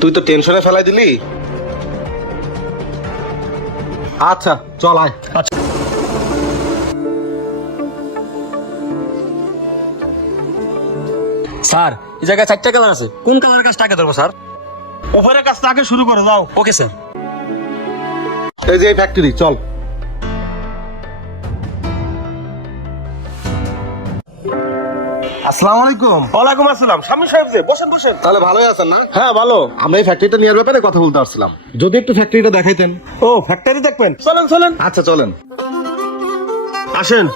তুই তো টেনশনে ফেলাই দিলি। আচ্ছা চল আয়। স্যার এই জায়গায় 4টা কালার আছে, কোন কালারের কাজটা আগে ধরবো স্যার? উপরের কাজটা আগে শুরু করে দাও। Okay sir. এই যে এই ফ্যাক্টরি, চল। আসসালামু আলাইকুম। ওয়ালাইকুম আসসালাম। স্বামী সাহেব যে, বসেন বসেন। তাহলে ভালোই আছেন না? হ্যাঁ ভালো। আমরা এই ফ্যাক্টরিটা নেওয়ার ব্যাপারে কথা বলতে আসছিলাম, যদি একটু ফ্যাক্টরিটা দেখাইতেন। ও ফ্যাক্টরি দেখবেন, চলেন চলেন আচ্ছা চলেন। আসেন।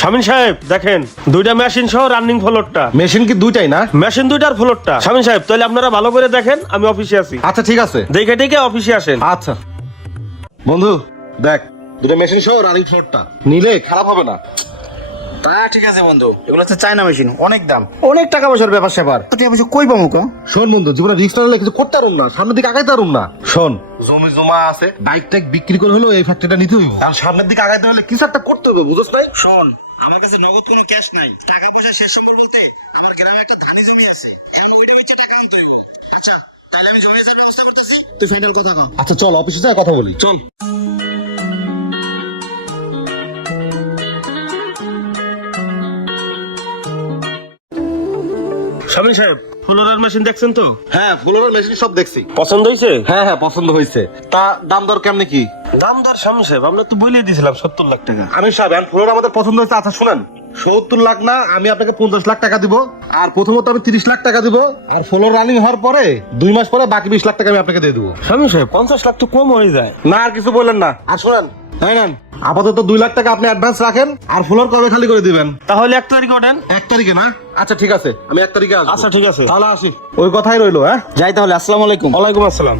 শামিন সাহেব দেখেন, দুইটা মেশিন সহ রানিং ফ্লোরটা। মেশিন কি দুইটাই না? মেশিন দুইটার ফ্লোরটা। শামিন সাহেব তাহলে আপনারা ভালো করে দেখেন, আমি অফিসে আছি। আচ্ছা ঠিক আছে। দেখে দেখে অফিসে আসেন। আচ্ছা বন্ধু দেখ, দুটো মেশিন সহ রানিং ফ্লোরটা নিলে খারাপ হবে না। তা ঠিক আছে বন্ধু, এগুলো হচ্ছে চায়না মেশিন, অনেক দাম, অনেক টাকা পয়সার ব্যাপার স্যাপার। তো টাকা পয়সা কই পাবো? শোন বন্ধু, জীবনে রিস্ক নিলে কিছু করতে পারুম না, সামনের দিকে আগাইতে পারুম না। শোন, জমি জমা আছে, বাইক টাইক বিক্রি করে হলেও এই ফ্যাক্টরিটা নিতে হইব, কারণ সামনের দিকে আগাইতে হলে কিছু একটা করতে হবে, বুঝছ নাই? শোন, আমার কাছে নগদ কোনো ক্যাশ নাই, টাকা পয়সা শেষ সম্পর্ক বলতে আমার গ্রামে একটা ধানি জমি আছে, এখন ওইটা হচ্ছে টাকা আনতে হবে। আচ্ছা তাহলে আমি জমি যাওয়ার ব্যবস্থা করতেছি, তুই ফাইনাল কথা কও। আচ্ছা চল অফিসে যাই কথা বলি, চল। শামিন সাহেব ফ্লোরার মেশিন দেখছেন তো? হ্যাঁ, ফ্লোরের মেশিন সব দেখছি। পছন্দ হয়েছে? হ্যাঁ হ্যাঁ পছন্দ হয়েছে। তা দাম দর কেমনে কি? দাম দর শামিন সাহেব আমরা তো বলেই দিয়েছিলাম 70 লাখ টাকা। আমি সাহেব ফ্লোর আমাদের পছন্দ হয়েছে। আচ্ছা শুনেন, 70 লাখ না, আমি আপনাকে 50 লাখ টাকা দিব। আর প্রথমত আমি 30 লাখ টাকা দিব, আর ফ্লোর রানিং হওয়ার পরে 2 মাস পরে বাকি 20 লাখ টাকা আমি আপনাকে দিয়ে দেবো। শামিন সাহেব 50 লাখ তো কম হয়ে যায়। না আর কিছু বললেন না। আর শুনেন, হ্যাঁ নেন, আপাতত 2 লাখ টাকা আপনি অ্যাডভান্স রাখেন, আর ফ্লোর কবে খালি করে দিবেন? তাহলে 1 তারিখে ওঠেন। 1 তারিখে না? আচ্ছা ঠিক আছে, আমি 1 তারিখে আসবো। আচ্ছা ঠিক আছে। তাহলে আসি, ওই কথাই রইলো। হ্যাঁ যাই তাহলে, আসসালামু আলাইকুম। ওয়ালাইকুম আসসালাম।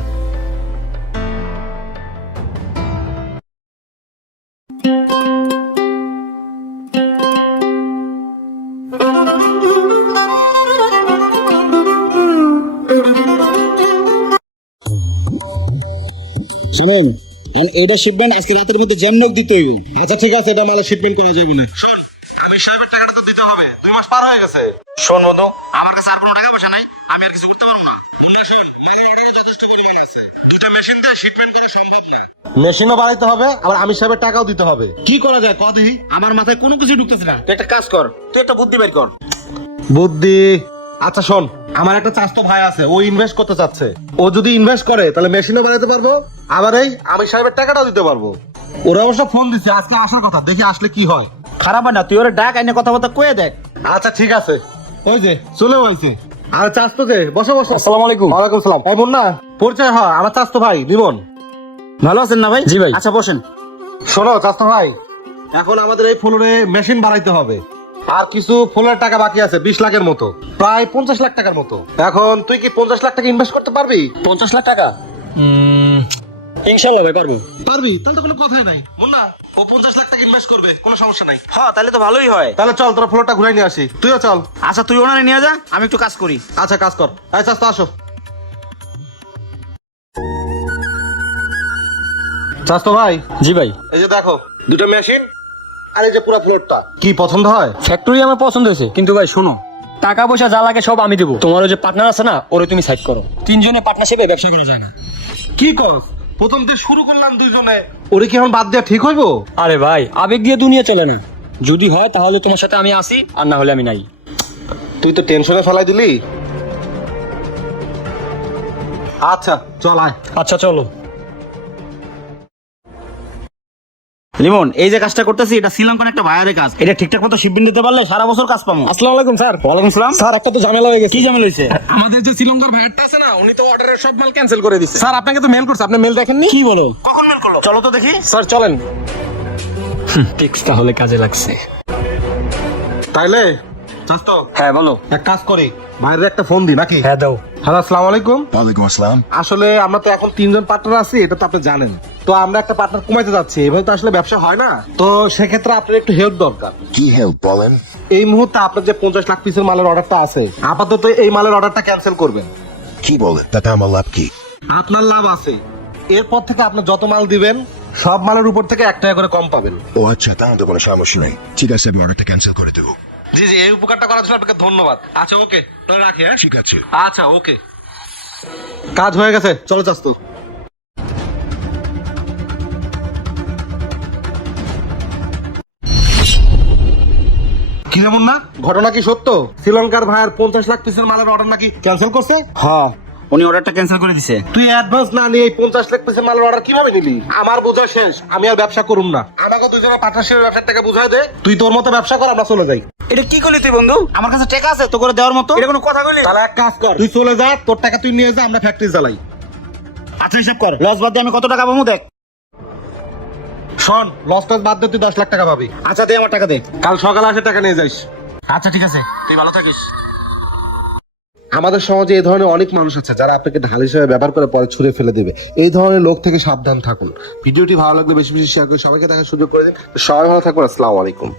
শুনুন, এইটা শিপমেন্ট আজকে রাতের মধ্যে জ্যামনক দিতে হইবে। আচ্ছা ঠিক আছে, এটা মালে শিপমেন্ট করা যাবে না। শোন, আমি সাহেবের টাকাটা তো দিতে হবে, 2 মাস পার হয়ে গেছে। শোন বন্ধু, আমার কাছে আর কোনো টাকা পয়সা নাই, আমি আর কিছু করতে পারবো না। দুটো মেশিন দিয়ে শিপমেন্ট করা সম্ভব না। মেশিনও বাড়াইতে হবে, আবার আমি সাহেবের টাকাও দিতে হবে। কি করা যায় কত দেখি? আমার মাথায় কোনো কিছু ঢুকতেছে না। তুই একটা কাজ কর, তুই একটা বুদ্ধি বের কর। বুদ্ধি? আচ্ছা শোন, আমার একটা চাচাতো ভাই আছে, ও ইনভেস্ট করতে চাচ্ছে। ও যদি ইনভেস্ট করে তাহলে মেশিনও বানাতে পারবো, আবার এই আমি সাহেবের টাকাটাও দিতে পারবো। ওরা অবশ্য ফোন দিচ্ছে আজকে আসার কথা, দেখি আসলে কি হয়। খারাপ হয় না, তুই ওরা ডাক, আইনে কথাবার্তা কয়ে দেখ। আচ্ছা ঠিক আছে, ওই যে চলেও আইছে। আর চাচতো যে, বসো বসো। আসসালামু আলাইকুম। ওয়ালাইকুম সালাম। এই মুন্না, পরিচয় হয়, আমার চাচতো ভাই লিমন। ভালো আছেন না ভাই? জি ভাই। আচ্ছা বসেন। শোনো চাচতো ভাই, এখন আমাদের এই ফ্লোরে মেশিন বাড়াইতে হবে, আর কিছু ফ্লোরের টাকা বাকি আছে 20 লাখের মতো, প্রায় 50 লাখ টাকার মতো। এখন তুই কি 50 লাখ টাকা ইনভেস্ট করতে পারবি? 50 লাখ টাকা? ইনশাআল্লাহ ভাই পারবো। পারবি? তাহলে তো কোনো কথাই নাই। মুন্না, ও 50 লাখ টাকা ইনভেস্ট করবে, কোনো সমস্যা নাই। হ্যাঁ তাহলে তো ভালোই হয়। তাহলে চল তোরা ফ্লোরটা ঘুরাই নিয়ে আসি, তুইও চল। আচ্ছা তুই ওনারে নিয়ে যা, আমি একটু কাজ করি। আচ্ছা কাজ কর। এই চাচতো আসো। চাচতো ভাই, জি ভাই। এই যে দেখো দুটো মেশিন, আর এই যে পুরো ফ্লোরটা, কি পছন্দ হয়? ফ্যাক্টরি আমার পছন্দ হয়েছে, কিন্তু ভাই শোনো, টাকা পয়সা যা লাগে সব আমি দেবো। তোমার ওই যে পার্টনার আছে না, ওরে তুমি সাইড করো। 3 জনে পার্টনারশিপে ব্যবসা করা যায় না। কি কর? প্রথম দিন শুরু করলাম 2 জনে, ওরে কি এখন বাদ দেওয়া ঠিক হইবো? আরে ভাই, আবেগ দিয়ে দুনিয়া চলে না। যদি হয় তাহলে তোমার সাথে আমি আসি, আর না হলে আমি নাই। তুই তো টেনশনে ফেলাই দিলি। আচ্ছা চল আয়। আচ্ছা চলো। লিমন, এই যে কাজটা করতেছি এটা শ্রীলঙ্কান একটা ভাইয়ারের কাজ, এটা ঠিকঠাক মতো শিপমেন্ট দিতে পারলে সারা বছর কাজ পাবো। আসসালামু আলাইকুম স্যার। ওয়ালাইকুম সালাম। স্যার একটা তো ঝামেলা হয়ে গেছে। কি ঝামেলা হয়েছে? আমাদের যে শ্রীলঙ্কার ভাইয়ারটা আছে না, উনি তো অর্ডারের সব মাল ক্যান্সেল করে দিচ্ছে। স্যার আপনাকে তো মেল করছে, আপনি মেল দেখেননি? কি বলো? কখন মেল করলো? চলো তো দেখি। স্যার চলেন। ফিক্স তাহলে কাজে লাগছে। তাইলে চাচতো, হ্যাঁ বলো। এক কাজ করি, বাইরে একটা ফোন দি নাকি? হ্যাঁ দাও। হ্যালো, আসসালামু আলাইকুম। ওয়ালাইকুম আসসালাম। আসলে আমরা তো এখন 3 জন পার্টনার আছি, এটা তো আপনি জানেন। তো আমরা একটা পার্টনার কমাইতে যাচ্ছি, এভাবে তো আসলে ব্যবসা হয় না। তো সেক্ষেত্রে আপনার একটু হেল্প দরকার। কি হেল্প বলেন? এই মুহূর্তে আপনার যে 50 লাখ পিসের মালের অর্ডারটা আছে, আপাতত এই মালের অর্ডারটা ক্যান্সেল করবেন। কি বলেন? তাতে আমার লাভ কি? আপনার লাভ আছে, এরপর থেকে আপনি যত মাল দিবেন সব মালের উপর থেকে 1 টাকা করে কম পাবেন। ও আচ্ছা, তাহলে তো কোনো সমস্যা নেই। ঠিক আছে, আমি অর্ডারটা ক্যান্সেল করে দেবো। জি জি, এই উপকারটা করার জন্য আপনাকে ধন্যবাদ। আচ্ছা ওকে, তাহলে রাখি। হ্যাঁ ঠিক আছে। আচ্ছা ওকে, কাজ হয়ে গেছে, চলো চাস্তো। কি যেমন না, ঘটনা কি সত্য? শ্রীলঙ্কার ভাইয়ের 50 লাখ পিসের মালের অর্ডার নাকি ক্যান্সেল করছে? হ্যাঁ, উনি অর্ডারটা ক্যান্সেল করে দিছে। তুই অ্যাডভান্স না নিয়ে এই 50 লাখ পিসের মালের অর্ডার কিভাবে নিলি? আমার বোঝা শেষ, আমি আর ব্যবসা করুম না। আমাকে দুজনের পার্টনারশিপের ব্যবসার টাকা বুঝাই দে, তুই তোর মতো ব্যবসা কর, আমরা চলে যাই। এটা কি করলি তুই বন্ধু? আমার কাছে টাকা আছে তো করে দেওয়ার মতো, এটা কোনো কথা বলি? তাহলে এক কাজ কর, তুই চলে যা, তোর টাকা তুই নিয়ে যা, আমরা ফ্যাক্টরি চালাই। আচ্ছা হিসাব কর, লস বাদ দিয়ে আমি কত টাকা পাবো দেখ। শোন, লস টস বাদ দে, তুই 10 লাখ টাকা পাবি। আচ্ছা দে আমার টাকা দে। কাল সকালে আসে টাকা নিয়ে যাইস। আচ্ছা ঠিক আছে, তুই ভালো থাকিস। আমাদের সমাজে এই ধরনের অনেক মানুষ আছে যারা আপনাকে ঢাল হিসেবে ব্যবহার করে পরে ছুঁড়ে ফেলে দেবে। এই ধরনের লোক থেকে সাবধান থাকুন। ভিডিওটি ভালো লাগলে বেশি বেশি শেয়ার করে সবাইকে দেখার সুযোগ করে দিন। সবাই ভালো থাকবেন, আসসালামু আলাইকুম।